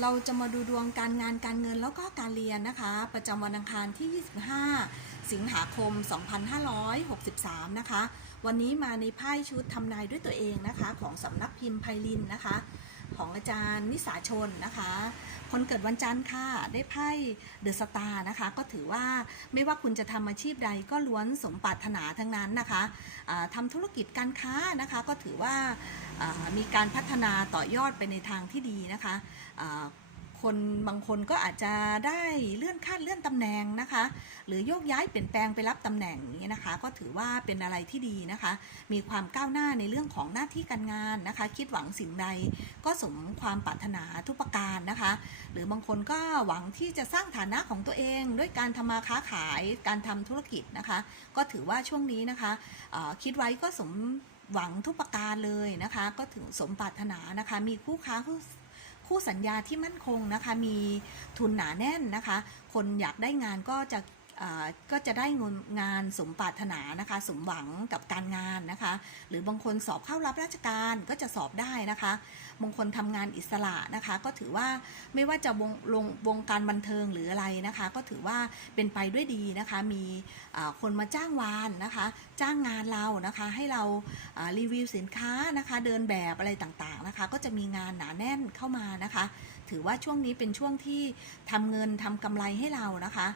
เราจะมาดูดวงการงานการเงินแล้วก็การเรียนนะคะ ประจำวันอังคารที่ 25 สิงหาคม 2563 นะคะ วันนี้มาในไพ่ชุดทำนายด้วยตัวเองนะคะ ของสำนักพิมพ์ไพลินนะคะ ของอาจารย์นิสาชนนะคะ คนเกิดวันจันทร์ค่ะ ได้ไพ่เดอะสตาร์นะคะ ก็ถือว่าไม่ว่าคุณจะทำอาชีพใดก็ล้วนสมปรารถนาทั้งนั้นนะคะอ่าทำธุรกิจการค้านะคะ ก็ถือว่ามีการพัฒนาต่อยอดไปในทางที่ดีนะคะะ คนบางคนก็อาจจะได้เลื่อนขั้นเลื่อนตำแหน่งนะคะ หรือโยกย้ายเปลี่ยนแปลงไปรับตำแหน่งนี้นะคะ ก็ถือว่าเป็นอะไรที่ดีนะคะ มีความก้าวหน้าในเรื่องของหน้าที่การงานนะคะ คิดหวังสิ่งใดก็สมความปรารถนาทุกประการนะคะ หรือบางคนก็หวังที่จะสร้างฐานะของตัวเอง ด้วยการทำมาค้าขายการทำธุรกิจนะคะ ก็ถือว่าช่วงนี้นะคะคิดไว้ก็สมหวังทุกประการเลยนะคะ ก็ถึงสมปรารถนานะคะ มีคู่ค้า คู่สัญญาที่มั่นคงนะคะ มีทุนหนาแน่นนะคะ คนอยากได้งานก็จะ ก็จะได้งงานสมปรารถนานะคะ สมหวังกับการงานนะคะ หรือบางคนสอบเข้ารับราชการก็จะสอบได้นะคะบางคนทำงานอิสระนะคะ ก็ถือว่าไม่ว่าจะวงลงวงการบันเทิงหรืออะไรนะคะ ก็ถือว่าเป็นไปด้วยดีนะคะ มีคนมาจ้างวานนะคะ จ้างงานเรานะคะ ให้เรารีวิวสินค้านะคะ เดินแบบอะไรต่างๆนะคะ ก็จะมีงานหนาแน่นเข้ามานะคะ ถือว่าช่วงนี้เป็นช่วงที่ทำเงินทำกำไรให้เรานะคะ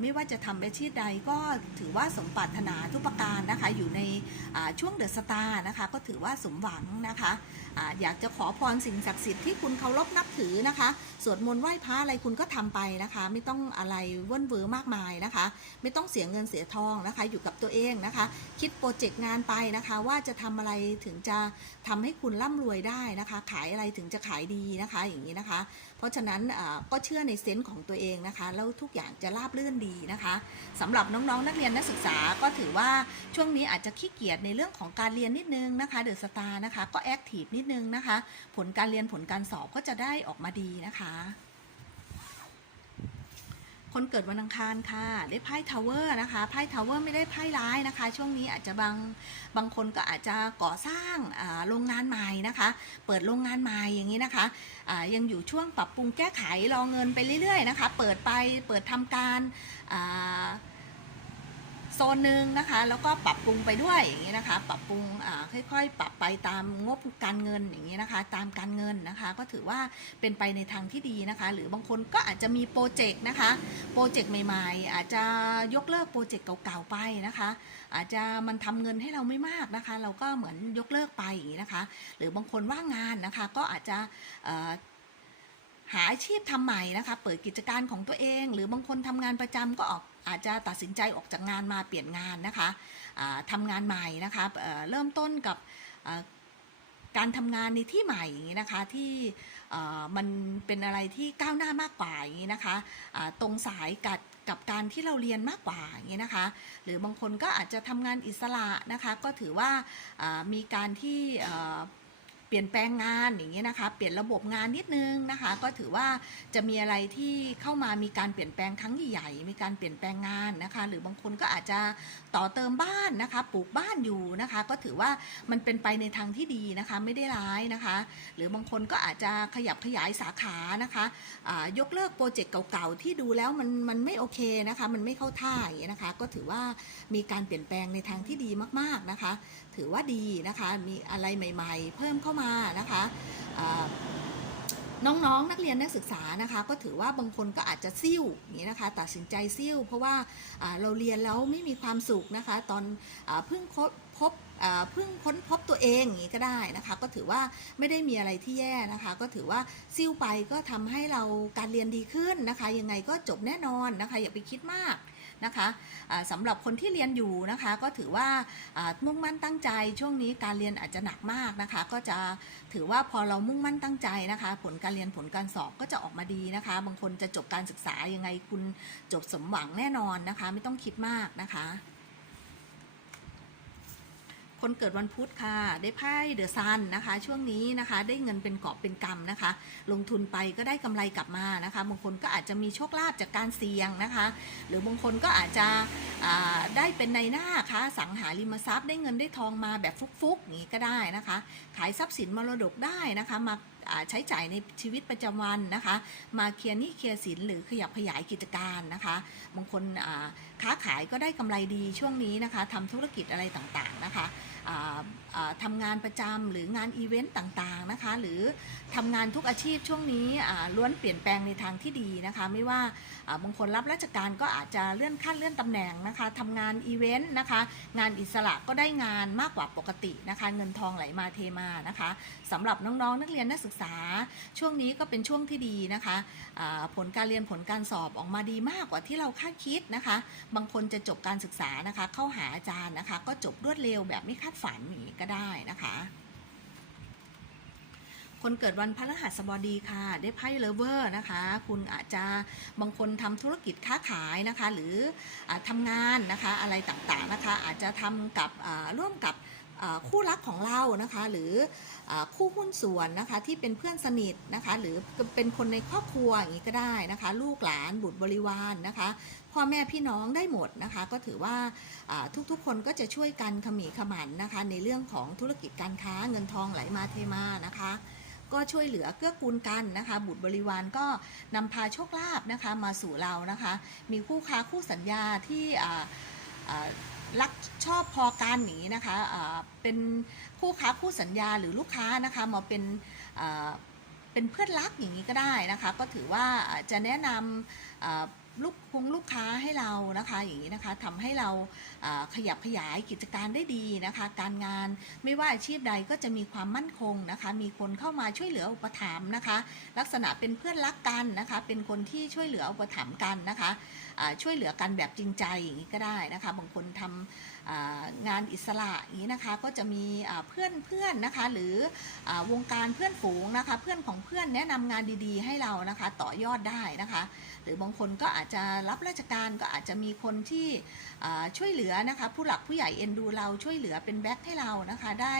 ไม่ว่าจะทำอาชีพใดก็ถือว่าสมปรารถนาทุกประการนะคะ อยู่ในช่วงเดอะสตาร์นะคะ ก็ถือว่าสมหวังนะคะออยากจะขอพรสิ่งศักดิ์สิทธิ์ที่คุณเคารพนับถือนะคะ สวดมนต์ไหว้พระอะไรคุณก็ทำไปนะคะ ไม่ต้องอะไรเว่นเวอร์มากมายนะคะ ไม่ต้องเสียเงินเสียทองนะคะ อยู่กับตัวเองนะคะ คิดโปรเจกต์งานไปนะคะ ว่าจะทำอะไรถึงจะทำให้คุณร่ำรวยได้นะคะ ขายอะไรถึงจะขายดีนะคะ อย่างนี้นะคะ ราะฉะนั้นก็เชื่อในเซนส์ของตัวเองนะคะแล้วทุกอย่างจะราบรื่นดีนะคะสำหรับน้องๆนักเรียนนักศึกษาก็ถือว่าช่วงนี้อาจจะขี้เกียจในเรื่องของการเรียนนิดนึงนะคะเดอะสตาร์นะคะก็แอคทีฟนิดนึงนะคะ ผลการเรียนผลการสอบก็จะได้ออกมาดีนะคะ คนเกิดวันอังคารค่ะ ได้ไพ่ทาวเวอร์นะคะ ไพ่ทาวเวอร์ไม่ได้ไพ่ร้ายนะคะ ช่วงนี้อาจจะบางบางคนก็อาจจะก่อสร้างโรงงานใหม่นะคะ เปิดโรงงานใหม่อย่างนี้นะคะะยังอยู่ช่วงปรับปรุงแก้ไขรอเงินไปเรื่อยๆนะคะ เปิดไปเปิดทำการอ่า โซนหนึ่งนะคะ แล้วก็ปรับปรุงไปด้วยอย่างนี้นะคะ ปรับปรุงค่อยๆ ปรับไปตามงบการเงินอย่างนี้นะคะ ตามการเงินนะคะ ก็ถือว่าเป็นไปในทางที่ดีนะคะ หรือบางคนก็อาจจะมีโปรเจกต์นะคะ โปรเจกต์ใหม่ๆ อาจจะยกเลิกโปรเจกต์เก่าๆไปนะคะ อาจจะมันทำเงินให้เราไม่มากนะคะ เราก็เหมือนยกเลิกไปอย่างนี้นะคะ หรือบางคนว่างงานนะคะ ก็อาจจะ หาอาชีพทำใหม่นะคะ เปิดกิจการของตัวเอง หรือบางคนทำงานประจำก็ออกอาจจะตัดสินใจออกจากงานมาเปลี่ยนงานนะคะอ่าทำงานใหม่นะคะเอ่อเริ่มต้นกับการทำงานในที่ใหม่อย่างนี้นะคะที่มันเป็นอะไรที่ก้าวหน้ามากกว่าอย่างนี้นะคะตรงสายกับกับการที่เราเรียนมากกว่าอย่างนี้นะคะ หรือบางคนก็อาจจะทำงานอิสระนะคะ ก็ถือว่ามีการที่ ลี่ยนแปลงงานอย่างนี้นะคะ เปลี่ยนระบบงานนิดนึงนะคะ ก็ถือว่าจะมีอะไรที่เข้ามามีการเปลี่ยนแปลงครั้งใหญ่ๆมีการเปลี่ยนแปลงงานนะคะ หรือบางคนก็อาจจะ ต่อเติมบ้านนะคะ ปลูกบ้านอยู่นะคะ ก็ถือว่ามันเป็นไปในทางที่ดีนะคะ ไม่ได้ร้ายนะคะ หรือบางคนก็อาจจะขยับขยายสาขานะคะอ่ายกเลิกโปรเจกต์เก่าๆที่ดูแล้วมันมันไม่โอเคนะคะ มันไม่เข้าท่าอย่างนะคะ ก็ถือว่ามีการเปลี่ยนแปลงในทางที่ดีมากๆนะคะ ถือว่าดีนะคะ มีอะไรใหม่ ๆ เพิ่มเข้ามานะคะอ่า น้องๆ นักเรียนนักศึกษานะคะ ก็ถือว่าบางคนก็อาจจะซิ่วอย่างนี้นะคะ ตัดสินใจซิ่วเพราะว่าเราเรียนแล้วไม่มีความสุขนะคะ ตอนเพิ่งคบพบเพิ่งค้นพบตัวเองอย่างนี้ก็ได้นะคะ ก็ถือว่าไม่ได้มีอะไรที่แย่นะคะ ก็ถือว่าซิ่วไปก็ทำให้เราการเรียนดีขึ้นนะคะ ยังไงก็จบแน่นอนนะคะ อย่าไปคิดมาก นะคะสำหรับคนที่เรียนอยู่นะคะ ก็ถือว่ามุ่งมั่นตั้งใจช่วงนี้การเรียนอาจจะหนักมากนะคะ ก็จะถือว่าพอเรามุ่งมั่นตั้งใจนะคะ ผลการเรียนผลการสอบก็จะออกมาดีนะคะ บางคนจะจบการศึกษายังไงคุณจบสมหวังแน่นอนนะคะ ไม่ต้องคิดมากนะคะ คนเกิดวันพุธค่ะ ได้ไพ่เดอะซันนะคะ ช่วงนี้นะคะ ได้เงินเป็นกอบเป็นกำนะคะ ลงทุนไปก็ได้กำไรกลับมานะคะ บางคนก็อาจจะมีโชคลาภจากการเสี่ยงนะคะ หรือบางคนก็อาจจะได้เป็นในหน้าคะสังหาริมทรัพย์ได้เงินได้ทองมาแบบฟุกๆอย่างนี้ก็ได้นะคะ ขายทรัพย์สินมรดกได้นะคะมาใช้จ่ายในชีวิตประจำวันนะคะ มาเคลียร์หนี้เคลียร์สินหรือขยับขยายกิจการนะคะ บางคนค้าขายก็ได้กำไรดีช่วงนี้นะคะทำธุรกิจอะไรต่างๆนะคะ ทำงานประจำหรืองานอีเวนต์ต่างๆนะคะ หรือทำงานทุกอาชีพช่วงนี้ล้วนเปลี่ยนแปลงในทางที่ดีนะคะ ไม่ว่าบางคนรับราชการก็อาจจะเลื่อนขั้นเลื่อนตำแหน่งนะคะทำงานอีเวนต์นะคะ งานอิสระก็ได้งานมากกว่าปกตินะคะ เงินทองไหลมาเทมานะคะสำหรับน้องๆนักเรียนนักศึกษา ช่วงนี้ก็เป็นช่วงที่ดีนะคะผลการเรียนผลการสอบออกมาดีมากกว่าที่เราคาดคิดนะคะ บางคนจะจบการศึกษานะคะ เข้าหาอาจารย์นะคะ ก็จบรวดเร็วแบบไม่คาดฝันอย่างนี้ก็ได้นะคะ คนเกิดวันพฤหัสบดีค่ะ ได้ไพ่เลเวอร์นะคะ คุณอาจจะบางคนทำธุรกิจค้าขายนะคะ หรืออทำงานนะคะอะไรต่างๆนะคะ อาจจะทำกับร่วมกับ คู่รักของเรานะคะ หรืออคู่หุ้นส่วนนะคะที่เป็นเพื่อนสนิทนะคะ หรือเป็นคนในครอบครัวอย่างนี้ก็ได้นะคะ ลูกหลานบุตรบริวารนะคะพ่อแม่พี่น้องได้หมดนะคะ ก็ถือว่าทุกๆคนก็จะช่วยกันขมีขมันนะคะ ในเรื่องของธุรกิจการค้าเงินทองไหลมาเทมานะคะก็ช่วยเหลือเกื้อกูลกันนะคะ บุตรบริวารก็นำพาโชคลาภนะคะมาสู่เรานะคะ มีคู่ค้าคู่สัญญาที่ รักชอบพอกันหนีนะคะเป็นคู่ค้าคู่สัญญาหรือลูกค้านะคะมาเป็นเป็นเพื่อนรักอย่างนี้ก็ได้นะคะ ก็ถือว่าจะแนะนำ ลูกคงลูกค้าให้เรานะคะอย่างนี้นะคะทำให้เราขยับขยายกิจการได้ดีนะคะ การงานไม่ว่าอาชีพใดก็จะมีความมั่นคงนะคะ มีคนเข้ามาช่วยเหลืออุปถัมภ์นะคะ ลักษณะเป็นเพื่อนรักกันนะคะ เป็นคนที่ช่วยเหลืออุปถัมภ์กันนะคะช่วยเหลือกันแบบจริงใจอย่างนี้ก็ได้นะคะ บางคนทำอ่า งานอิสระอย่างนี้นะคะก็จะมีเพื่อนเพื่อนนะคะหรืออวงการเพื่อนฝูงนะคะเพื่อนของเพื่อนแนะนำงานดีๆ ให้เรานะคะต่อยอดได้นะคะ หรือบางคนก็อาจจะรับราชการก็อาจจะมีคนที่ช่วยเหลือนะคะผู้หลักผู้ใหญ่เอ็นดูเราช่วยเหลือเป็นแบ็คให้เรานะคะได้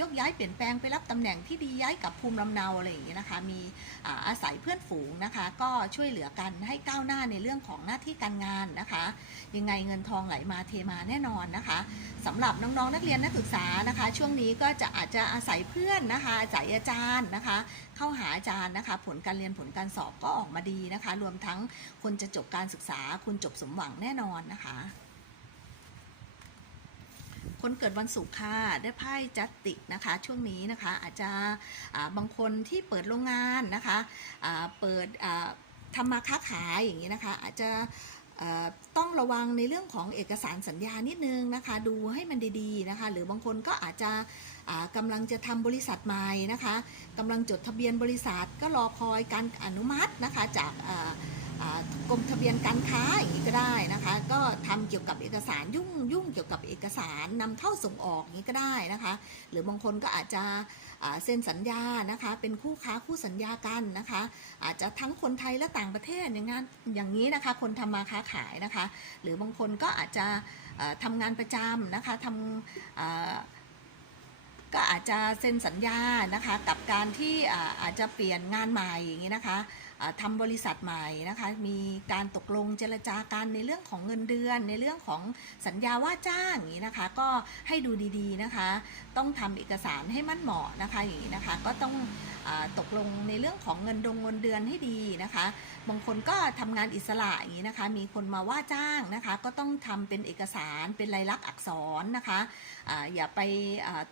ยกย้ายเปลี่ยนแปลงไปรับตำแหน่งที่ดีย้ายกับภูมิลำเนาอะไรอย่างนี้นะคะมีอาอาศัยเพื่อนฝูงนะคะก็ช่วยเหลือกันให้ก้าวหน้าในเรื่องของหน้าที่การงานนะคะ ยังไงเงินทองไหลมาเทมาแน่นอนนะคะสำหรับน้องๆนักเรียนนักศึกษานะคะ ช่วงนี้ก็จะอาจจะอาศัยเพื่อนนะคะอาศัยอาจารย์นะคะ เข้าหาอาจารย์นะคะ ผลการเรียนผลการสอบก็ออกมาดีนะคะ รวมทั้งคนจะจบการศึกษา คุณจบสมหวังแน่นอนนะคะ คนเกิดวันศุกร์ค่ะได้ไพ่จัตตินะคะ ช่วงนี้นะคะอาจจะบางคนที่เปิดโรงงานนะคะเปิดทำมาค้าขายอย่างนี้นะคะ อาจจะ ต้องระวังในเรื่องของเอกสารสัญญานิดนึงนะคะ ดูให้มันดีๆนะคะ หรือบางคนก็อาจจะอ่ากำลังจะทำบริษัทใหม่นะคะกำลังจดทะเบียนบริษัทก็รอคอยการอนุมัตินะคะจากา กรมทะเบียนการค้าอย่างนี้ก็ได้นะคะ ก็ทำเกี่ยวกับเอกสารยุ่งยุ่งเกี่ยวกับเอกสารนำเข้าส่งออกอย่างนี้ก็ได้นะคะ หรือบางคนก็อาจจะเซ็นสัญญานะคะ เป็นคู่ค้าคู่สัญญากันนะคะ อาจจะทั้งคนไทยและต่างประเทศอย่างงั้นอย่างนี้นะคะ คนทำมาค้าขายนะคะ หรือบางคนก็อาจจะเอ่อทำงานประจำนะคะทำก็อาจจะเซ็นสัญญานะคะกับการที่อาจจะเปลี่ยนงานใหม่อย่างนี้นะคะ อ่าทำบริษัทใหม่นะคะมีการตกลงเจรจากันในเรื่องของเงินเดือน ในเรื่องของสัญญาว่าจ้างอย่างนี้นะคะ ก็ให้ดูดีๆนะคะ ต้องทำเอกสารให้มั่นเหมาะนะคะอย่างนี้นะคะก็ต้องตกลงในเรื่องของเงินดงเงินเดือนให้ดีนะคะ บางคนก็ทำงานอิสระอย่างนี้นะคะ มีคนมาว่าจ้างนะคะ ก็ต้องทำเป็นเอกสารเป็นลายลักษณ์อักษรนะคะออย่าไป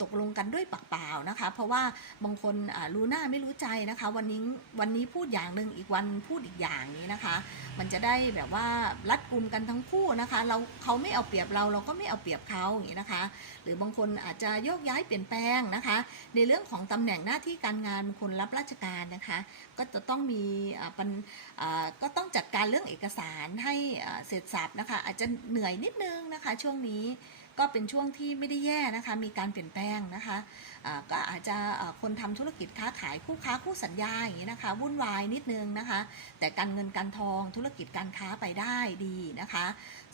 ตกลงกันด้วยปากเปล่านะคะ เพราะว่าบางคนรู้หน้าไม่รู้ใจนะคะ วันนี้วันนี้พูดอย่างหนึ่งอีกวันพูดอีกอย่างนี้นะคะ มันจะได้แบบว่ารัดกลุ่มกันทั้งคู่นะคะ เราเขาไม่เอาเปรียบเราเราก็ไม่เอาเปรียบเขาอย่างนี้นะคะ หรือบางคนอาจจะโยกย้ายเปลี่ยนแปลงนะคะ ในเรื่องของตำแหน่งหน้าที่การงานคนรับราชการนะคะ ก็จะต้องมีปัญอ่าก็ต้องจัดการเรื่องเอกสารให้เสร็จสับนะคะ อาจจะเหนื่อยนิดนึงนะคะ ช่วงนี้ก็เป็นช่วงที่ไม่ได้แย่นะคะ มีการเปลี่ยนแปลงนะคะ ก็อาจจะคนทำธุรกิจค้าขายคู่ค้าคู่สัญญาอย่างนี้นะคะ วุ่นวายนิดนึงนะคะ แต่การเงินการทองธุรกิจการค้าไปได้ดีนะคะ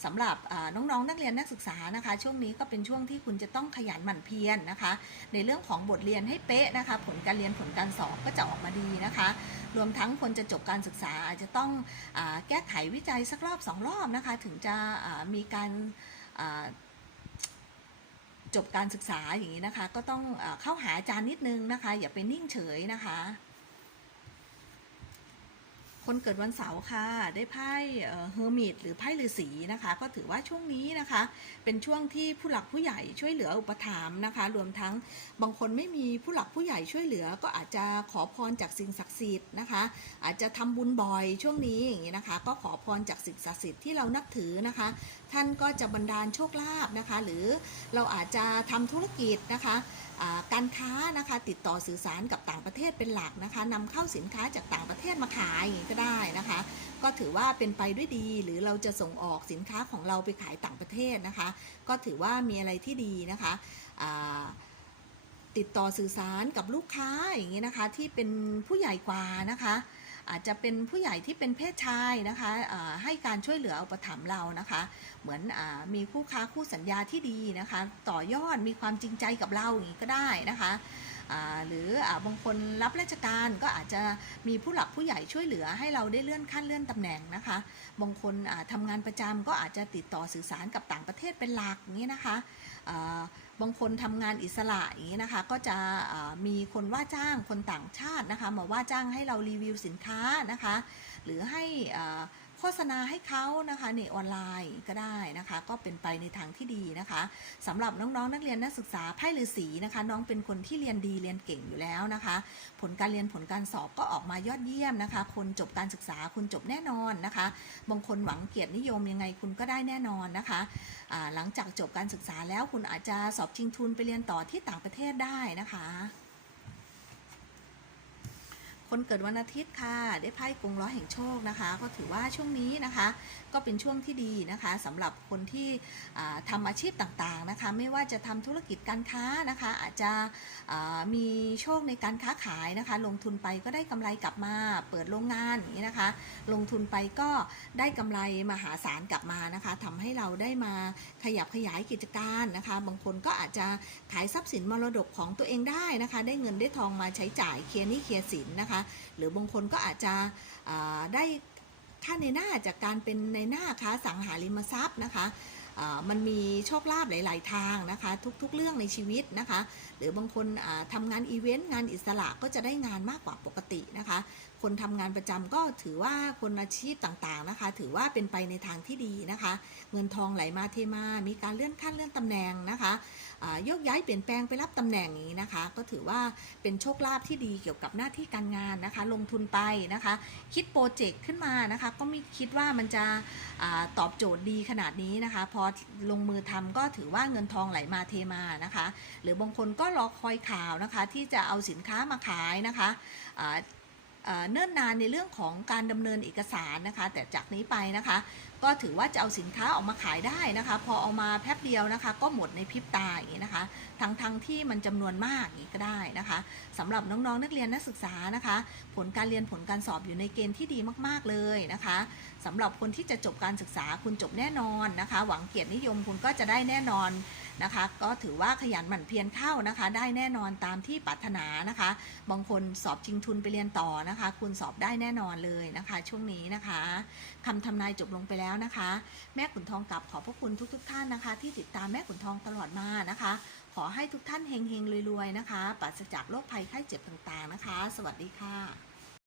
สำหรับน้องๆ นักเรียนนักศึกษานะคะ ช่วงนี้ก็เป็นช่วงที่คุณจะต้องขยันหมั่นเพียรนะคะ ในเรื่องของบทเรียนให้เป๊ะนะคะ ผลการเรียนผลการสอบก็จะออกมาดีนะคะ รวมทั้งคนจะจบการศึกษาอาจจะต้องอแก้ไขวิจัยสักรอบสองรอบนะคะ ถึงจะมีการ จบการศึกษาอย่างนี้นะคะ ก็ต้องเข้าหาอาจารย์นิดนึงนะคะ อย่าไปนิ่งเฉยนะคะ คนเกิดวันเสาร์ค่ะ ได้ไพ่เฮอร์มิตหรือไพ่ฤาษีนะคะ ก็ถือว่าช่วงนี้นะคะ เป็นช่วงที่ผู้หลักผู้ใหญ่ช่วยเหลืออุปถัมภ์นะคะ รวมทั้งบางคนไม่มีผู้หลักผู้ใหญ่ช่วยเหลือ ก็อาจจะขอพรจากสิ่งศักดิ์สิทธิ์นะคะ อาจจะทำบุญบ่อยช่วงนี้อย่างนี้นะคะ ก็ขอพรจากสิ่งศักดิ์สิทธิ์ที่เรานับถือนะคะ ท่านก็จะบันดาลโชคลาภนะคะ หรือเราอาจจะทำธุรกิจนะคะ การค้านะคะติดต่อสื่อสารกับต่างประเทศเป็นหลักนะคะนำเข้าสินค้าจากต่างประเทศมาขายอย่างนี้ก็ได้นะคะ ก็ถือว่าเป็นไปด้วยดีหรือเราจะส่งออกสินค้าของเราไปขายต่างประเทศนะคะ ก็ถือว่ามีอะไรที่ดีนะคะติดต่อสื่อสารกับลูกค้าอย่างนี้นะคะที่เป็นผู้ใหญ่กว่านะคะ อาจจะเป็นผู้ใหญ่ที่เป็นเพศชายนะคะให้การช่วยเหลืออุปถัมภ์เรานะคะ เหมือนอมีคู่ค้าคู่สัญญาที่ดีนะคะ ต่อยอดมีความจริงใจกับเราอย่างนี้ก็ได้นะคะหรืออบางคนรับราชการก็อาจจะมีผู้หลักผู้ใหญ่ช่วยเหลือให้เราได้เลื่อนขั้นเลื่อนตำแหน่งนะคะ บางคนอ่าทำงานประจำก็อาจจะติดต่อสื่อสารกับต่างประเทศเป็นหลักอย่างนี้นะคะ บางคนทำงานอิสระอย่างนี้นะคะ ก็จะมีคนว่าจ้างคนต่างชาตินะคะมาว่าจ้างให้เรารีวิวสินค้านะคะ หรือให้อ่า โฆษณาให้เขานะคะในออนไลน์ก็ได้นะคะ ก็เป็นไปในทางที่ดีนะคะสำหรับน้องๆนักเรียนนักศึกษาไพ่ฤาษีนะคะ น้องเป็นคนที่เรียนดีเรียนเก่งอยู่แล้วนะคะ ผลการเรียนผลการสอบก็ออกมายอดเยี่ยมนะคะ คนจบการศึกษาคุณจบแน่นอนนะคะ บางคนหวังเกียรตินิยมยังไงคุณก็ได้แน่นอนนะคะหลังจากจบการศึกษาแล้วคุณอาจจะสอบชิงทุนไปเรียนต่อที่ต่างประเทศได้นะคะ คนเกิดวันอาทิตย์ค่ะ ได้ไพ่กงล้อแห่งโชคนะคะ ก็ถือว่าช่วงนี้นะคะ ก็เป็นช่วงที่ดีนะคะสำหรับคนที่อ่าทำอาชีพต่างๆนะคะ ไม่ว่าจะทำธุรกิจการค้านะคะ อาจจะมีโชคในการค้าขายนะคะ ลงทุนไปก็ได้กำไรกลับมา เปิดโรงงานอย่างนี้นะคะ ลงทุนไปก็ได้กำไรมหาศาลกลับมานะคะทำให้เราได้มาขยับขยายกิจการนะคะ บางคนก็อาจจะขายทรัพย์สินมรดกของตัวเองได้นะคะ ได้เงินได้ทองมาใช้จ่ายเคลียร์หนี้เคลียร์สินนะคะหรือบางคนก็อาจจะได้ค่าในหน้าจากการเป็นในหน้าค้าสังหาริมทรัพย์นะคะมันมีโชคลาภหลาย ๆ ทางนะคะ ทุกๆเรื่องในชีวิตนะคะ หรือบางคนอ่าทำงานอีเวนต์งานอิสระก็จะได้งานมากกว่าปกตินะคะ คนทำงานประจำก็ถือว่าคนอาชีพต่างๆนะคะ ถือว่าเป็นไปในทางที่ดีนะคะ เงินทองไหลมาเทมา มีการเลื่อนขั้นเลื่อนตำแหน่งนะคะโยกย้ายเปลี่ยนแปลงไปรับตำแหน่งอย่างนี้นะคะ ก็ถือว่าเป็นโชคลาภที่ดีเกี่ยวกับหน้าที่การงานนะคะ ลงทุนไปนะคะ คิดโปรเจกต์ขึ้นมานะคะ ก็ไม่คิดว่ามันจะอตอบโจทย์ดีขนาดนี้นะคะ พอลงมือทำก็ถือว่าเงินทองไหลมาเทมานะคะ หรือบางคนก็รอคอยข่าวนะคะที่จะเอาสินค้ามาขายนะคะอ่าเอ่อเนิ่นนานในเรื่องของการดำเนินเอกสารนะคะ แต่จากนี้ไปนะคะ ก็ถือว่าจะเอาสินค้าออกมาขายได้นะคะ พอเอามาแป๊บเดียวนะคะ ก็หมดในพริบตาอย่างนี้นะคะทั้งทงที่มันจำนวนมากอย่างนี้ก็ได้นะคะสำหรับน้องๆนักเรียนนักศึกษานะคะ ผลการเรียนผลการสอบอยู่ในเกณฑ์ที่ดีมากๆเลยนะคะสำหรับคนที่จะจบการศึกษาคุณจบแน่นอนนะคะ หวังเกียรตินิยมคุณก็จะได้แน่นอน นะคะ ก็ถือว่าขยันหมั่นเพียรเข้านะคะ ได้แน่นอนตามที่ปรารถนานะคะ บางคนสอบชิงทุนไปเรียนต่อนะคะ คุณสอบได้แน่นอนเลยนะคะ ช่วงนี้นะคะคำทำนายจบลงไปแล้วนะคะ แม่ขุนทองกลับขอบพระคุณทุกๆทท่านนะคะ ที่ติดตามแม่ขุนทองตลอดมานะคะ ขอให้ทุกท่านเฮงๆรวยๆนะคะปราศจากโรคภัยไข้เจ็บต่างๆนะคะ สวัสดีค่ะ